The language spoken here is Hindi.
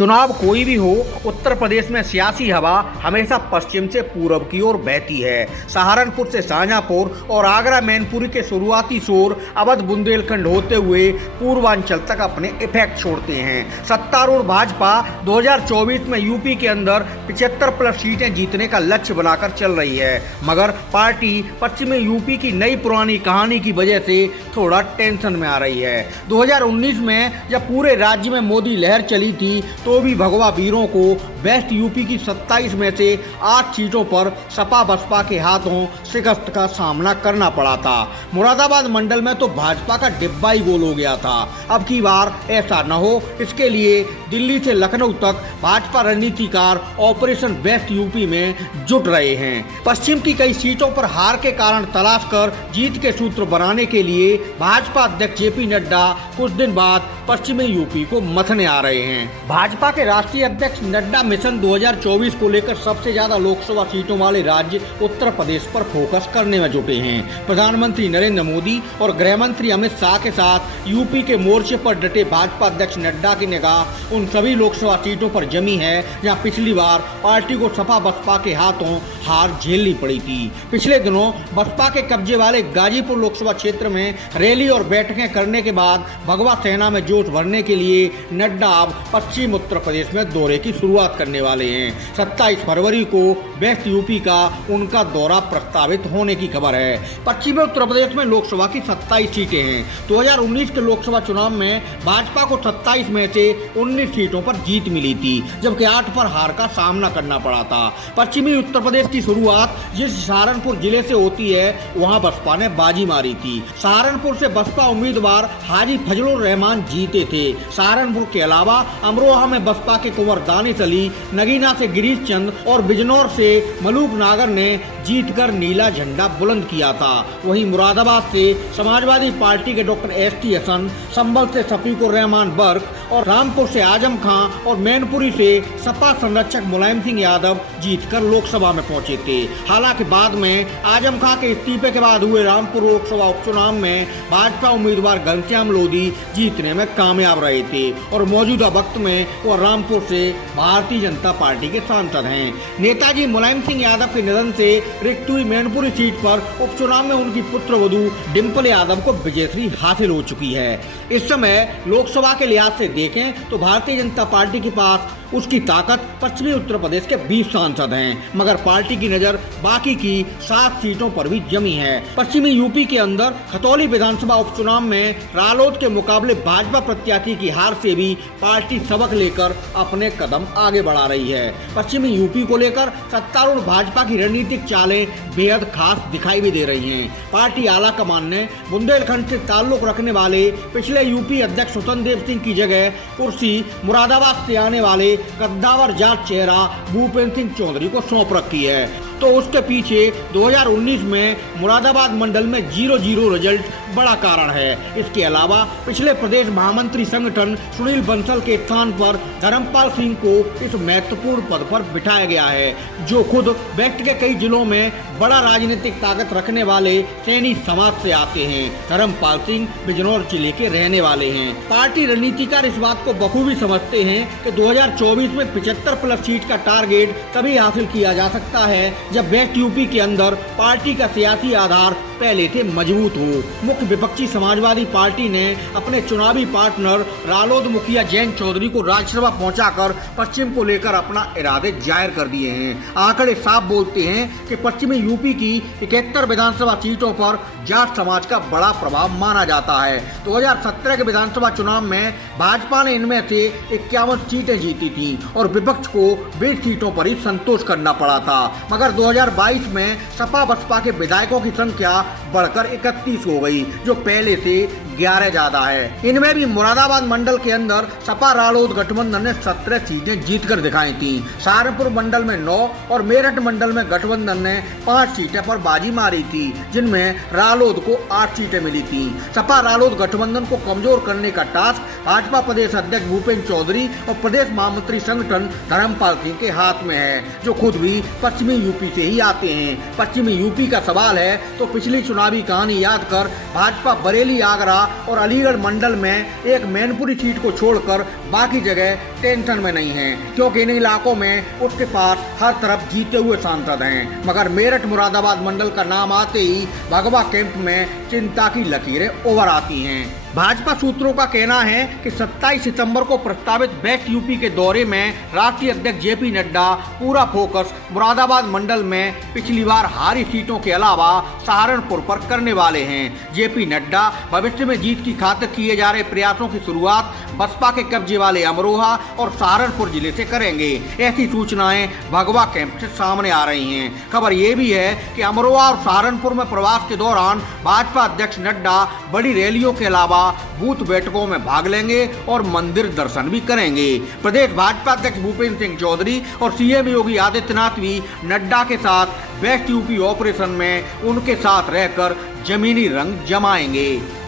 चुनाव कोई भी हो, उत्तर प्रदेश में सियासी हवा हमेशा पश्चिम से पूरब की ओर बहती है। सहारनपुर से शाहजहांपुर और आगरा मैनपुरी के शुरुआती शोर अवध बुंदेलखंड होते हुए पूर्वांचल तक अपने इफेक्ट छोड़ते हैं। सत्तारूढ़ भाजपा 2024 में यूपी के अंदर 75+ सीटें जीतने का लक्ष्य बनाकर चल रही है, मगर पार्टी पश्चिमी यूपी की नई पुरानी कहानी की वजह से थोड़ा टेंशन में आ रही है। 2019 में जब पूरे राज्य में मोदी लहर चली थी तो भी भगवा वीरों को वेस्ट यूपी की 27 में से 8 सीटों पर सपा बसपा के हाथों शिकस्त का सामना करना पड़ा था। मुरादाबाद मंडल में तो भाजपा का डिब्बा ही गोल हो गया था। अब की बार ऐसा न हो, इसके लिए दिल्ली से लखनऊ तक भाजपा रणनीतिकार ऑपरेशन वेस्ट यूपी में जुट रहे हैं। पश्चिम की कई सीटों पर हार के कारण तलाश कर जीत के सूत्र बनाने के लिए भाजपा अध्यक्ष जेपी नड्डा कुछ दिन बाद पश्चिमी यूपी को मथने आ रहे हैं। भाजपा के राष्ट्रीय अध्यक्ष नड्डा मिशन 2024 को लेकर सबसे ज्यादा लोकसभा सीटों वाले राज्य उत्तर प्रदेश पर फोकस करने में जुटे हैं। प्रधानमंत्री नरेंद्र मोदी और गृह मंत्री अमित शाह के साथ यूपी के मोर्चे पर डटे भाजपा अध्यक्ष नड्डा की निगाह उन सभी लोकसभा सीटों पर जमी है जहां पिछली बार पार्टी को सपा बसपा के हाथों हार झेलनी पड़ी थी। पिछले दिनों बसपा के कब्जे वाले गाजीपुर लोकसभा क्षेत्र में रैली और बैठकें करने के बाद भगवा सेना में जोश भरने के लिए नड्डा अब पश्चिम उत्तर प्रदेश में दौरे की शुरुआत करने वाले हैं। 27 फरवरी को वेस्ट यूपी का उनका दौरा प्रस्तावित होने की खबर है। पश्चिमी उत्तर प्रदेश में लोकसभा की 27 सीटें हैं। 2019 के लोकसभा चुनाव में भाजपा को 27 में से 19 सीटों पर जीत मिली थी, जबकि 8 पर हार का सामना करना पड़ा था। पश्चिमी उत्तर प्रदेश की शुरुआत जिस सहारनपुर जिले से होती है, वहां बसपा ने बाजी मारी थी। सहारनपुर से बसपा उम्मीदवार हाजी फजलुर रहमान जीते थे। सहारनपुर के अलावा अमरोहा में बसपा के कुंवर दानिश अली, नगीना से गिरीश चंद और बिजनौर से मलूक नागर ने जीतकर नीला झंडा बुलंद किया था। वहीं मुरादाबाद से समाजवादी पार्टी के डॉक्टर ST हसन, संभल से शफीकुर रहमान बर्क और रामपुर से आजम खां और मैनपुरी से सपा संरक्षक मुलायम सिंह यादव जीतकर लोकसभा में पहुंचे थे। हालांकि बाद में आजम खां के इस्तीफे के बाद हुए रामपुर लोकसभा उपचुनाव में भाजपा उम्मीदवार घनश्याम लोधी जीतने में कामयाब रहे थे और मौजूदा वक्त में वो रामपुर से भारतीय जनता पार्टी के सांसद हैं। नेताजी मुलायम सिंह यादव के निधन से रिक्त हुई मैनपुरी सीट पर उपचुनाव में उनकी पुत्रवधू डिंपल यादव को विजयश्री हासिल हो चुकी है। इस समय लोकसभा के लिहाज से देखें तो भारतीय जनता पार्टी के पास उसकी ताकत पश्चिमी उत्तर प्रदेश के 20 सांसद हैं, मगर पार्टी की नजर बाकी की 7 सीटों पर भी जमी है। पश्चिमी यूपी के अंदर खतौली विधानसभा उपचुनाव में रालोद के मुकाबले भाजपा प्रत्याशी की हार से भी पार्टी सबक लेकर अपने कदम आगे बढ़ा रही है। पश्चिमी यूपी को लेकर सत्तारूढ़ भाजपा की रणनीतिक चालें बेहद खास दिखाई भी दे रही हैं। पार्टी आला कमान ने बुंदेलखंड से ताल्लुक रखने वाले पिछले यूपी अध्यक्ष स्वतंत्र देव सिंह की जगह कुर्सी मुरादाबाद से आने वाले कद्दावर जाट चेहरा भूपेंद्र सिंह चौधरी को सौंप रखी है। तो उसके पीछे 2019 में मुरादाबाद मंडल में 0-0 रिजल्ट बड़ा कारण है। इसके अलावा पिछले प्रदेश महामंत्री संगठन सुनील बंसल के स्थान पर धर्मपाल सिंह को इस महत्वपूर्ण पद पर बिठाया गया है, जो खुद वेस्ट के कई जिलों में बड़ा राजनीतिक ताकत रखने वाले सैनी समाज से आते हैं। धर्मपाल सिंह बिजनौर जिले के रहने वाले हैं। पार्टी रणनीतिकार इस बात को बखूबी समझते हैं कि 2024 में 75+ सीट का टारगेट तभी हासिल किया जा सकता है जब वेस्ट यूपी के अंदर पार्टी का सियासी आधार पहले से मजबूत हो। मुख्य विपक्षी समाजवादी पार्टी ने अपने चुनावी पार्टनर रालोद मुखिया जयंत चौधरी को राज्यसभा पहुंचाकर पश्चिम को लेकर अपना इरादे जाहिर कर दिए हैं। आंकड़े साफ बोलते हैं कि पश्चिमी यूपी की 71 विधानसभा सीटों पर जाट समाज का बड़ा प्रभाव माना जाता है। 2017 के विधानसभा चुनाव में भाजपा ने इनमें से 51 सीटें जीती थी और विपक्ष को 20 सीटों पर ही संतोष करना पड़ा था, मगर 2022 में सपा बसपा के विधायकों की संख्या बढ़कर 31 हो गई, जो पहले से 11 ज्यादा है। इनमें भी मुरादाबाद मंडल के अंदर सपा रालोद गठबंधन ने 17 सीटें जीतकर दिखाई थी। सहारनपुर मंडल में 9 और मेरठ मंडल में गठबंधन ने 5 सीटें पर बाजी मारी थी, जिनमें रालोद को 8 सीटें मिली थी। सपा रालोद गठबंधन को कमजोर करने का टास्क भाजपा प्रदेश अध्यक्ष भूपेंद्र चौधरी और प्रदेश महामंत्री संगठन धर्मपाल सिंह के हाथ में है, जो खुद भी पश्चिमी यूपी से ही आते हैं। पश्चिमी यूपी का सवाल है तो पिछली लंबी चुनावी कहानी याद कर भाजपा बरेली, आगरा और अलीगढ़ मंडल में एक मैनपुरी सीट को छोड़कर बाकी जगह टेंशन में नहीं है, क्योंकि इन इलाकों में उसके पास हर तरफ जीते हुए सांसद हैं। मगर मेरठ मुरादाबाद मंडल का नाम आते ही भगवा कैंप में चिंता की लकीरें उभर आती हैं। भाजपा सूत्रों का कहना है कि 27 सितंबर को प्रस्तावित बेस्ट यूपी के दौरे में राष्ट्रीय अध्यक्ष जेपी नड्डा पूरा फोकस मुरादाबाद मंडल में पिछली बार हारी सीटों के अलावा सहारनपुर पर करने वाले हैं। जेपी नड्डा भविष्य में जीत की खातिर किए जा रहे प्रयासों की शुरुआत बसपा के कब्जे वाले अमरोहा और सहारनपुर जिले से करेंगे। ऐसी सूचनाएं भगवा कैंप से सामने आ रही हैं। खबर ये भी है कि अमरोहा और सहारनपुर में प्रवास के दौरान भाजपा अध्यक्ष नड्डा बड़ी रैलियों के अलावा बूथ बैठकों में भाग लेंगे और मंदिर दर्शन भी करेंगे। प्रदेश भाजपा अध्यक्ष भूपेंद्र सिंह चौधरी और सीएम योगी आदित्यनाथ भी नड्डा के साथ बेस्ट यूपी ऑपरेशन में उनके साथ रहकर जमीनी रंग जमाएंगे।